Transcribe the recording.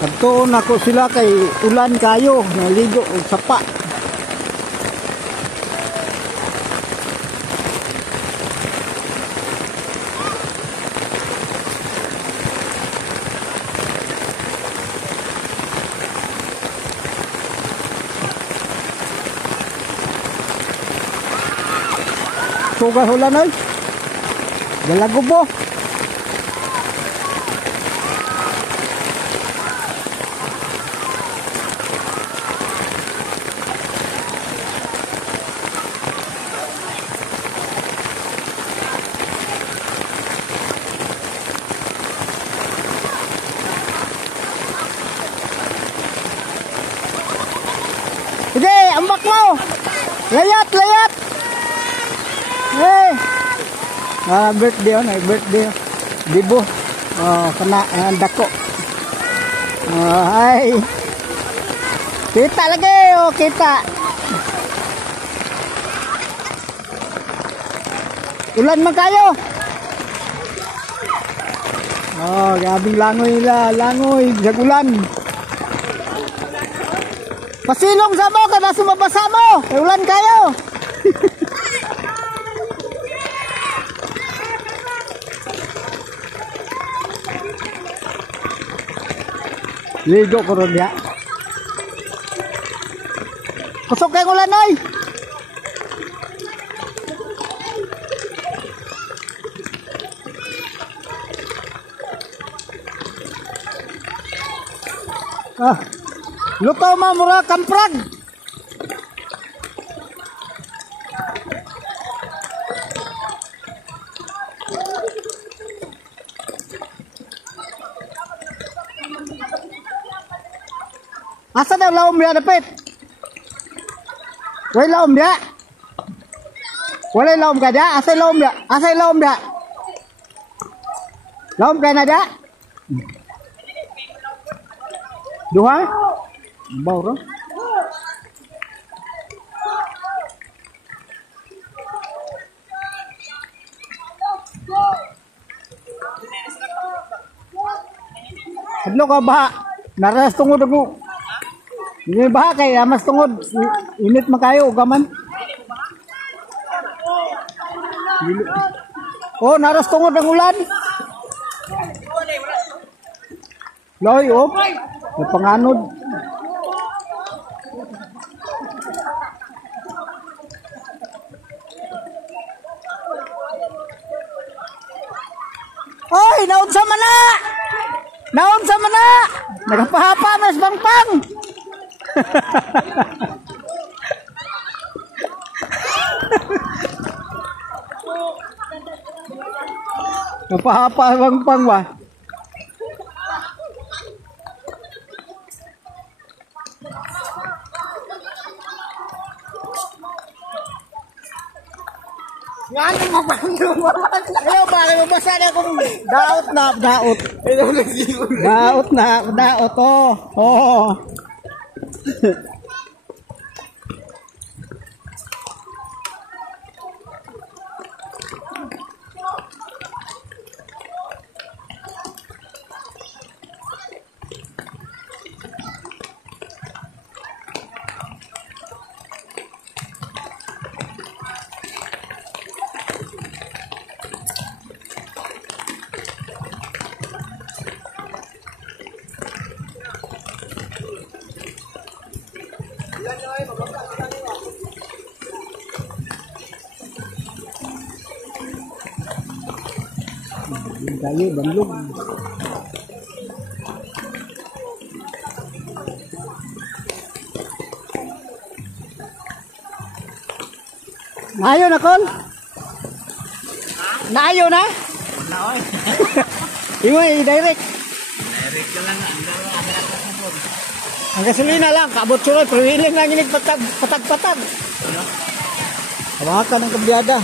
Nagtuon ako sila kay ulan kayo, naligo og sapa. Sugar ulan ay. Dalago po. Sige, ambak mo. Layat, layat. Hey. Birthday on, birthday. Dibo. Oh, kena dako. Hai. Kita lagi, oh kita. Ulan man kayo. Oh, gabing langoy la, langoy jagulan. Pasilong sa mo, kada sumabasa mo. Ulan kayo. Ligo ko ron ya. Kusok kay ulan ay. Ah. Luto ma mura kamprag. Asa daw laom dia dapat? Wala laom dia. Wala laom ka dia, asa laom dia? Asa laom dia? Laom ka na dia? Duha? Bauro. Hadlo ka ba? Naras tungod ako. Hindi ba kay mas tungod init makayo ugaman. Oh, naras tungod ang ulan. Loy oh. May panganod. Oy, naunsa man na. Naunsa man na. Nagapahapa mas bangpang. Napahapa bangpang ba? Ngano mo ba? Ayaw ba? Mabasa na akong daot na, daot. Daot na, daot oh. Oo. Dali bandlog. Naayo na kon? Naayo na? Naoy. Imo i-direct. Direct lang Ang gasolina lang, kabot sulod, pero hiling lang inig patag-patag. Hawakan ng kabyada.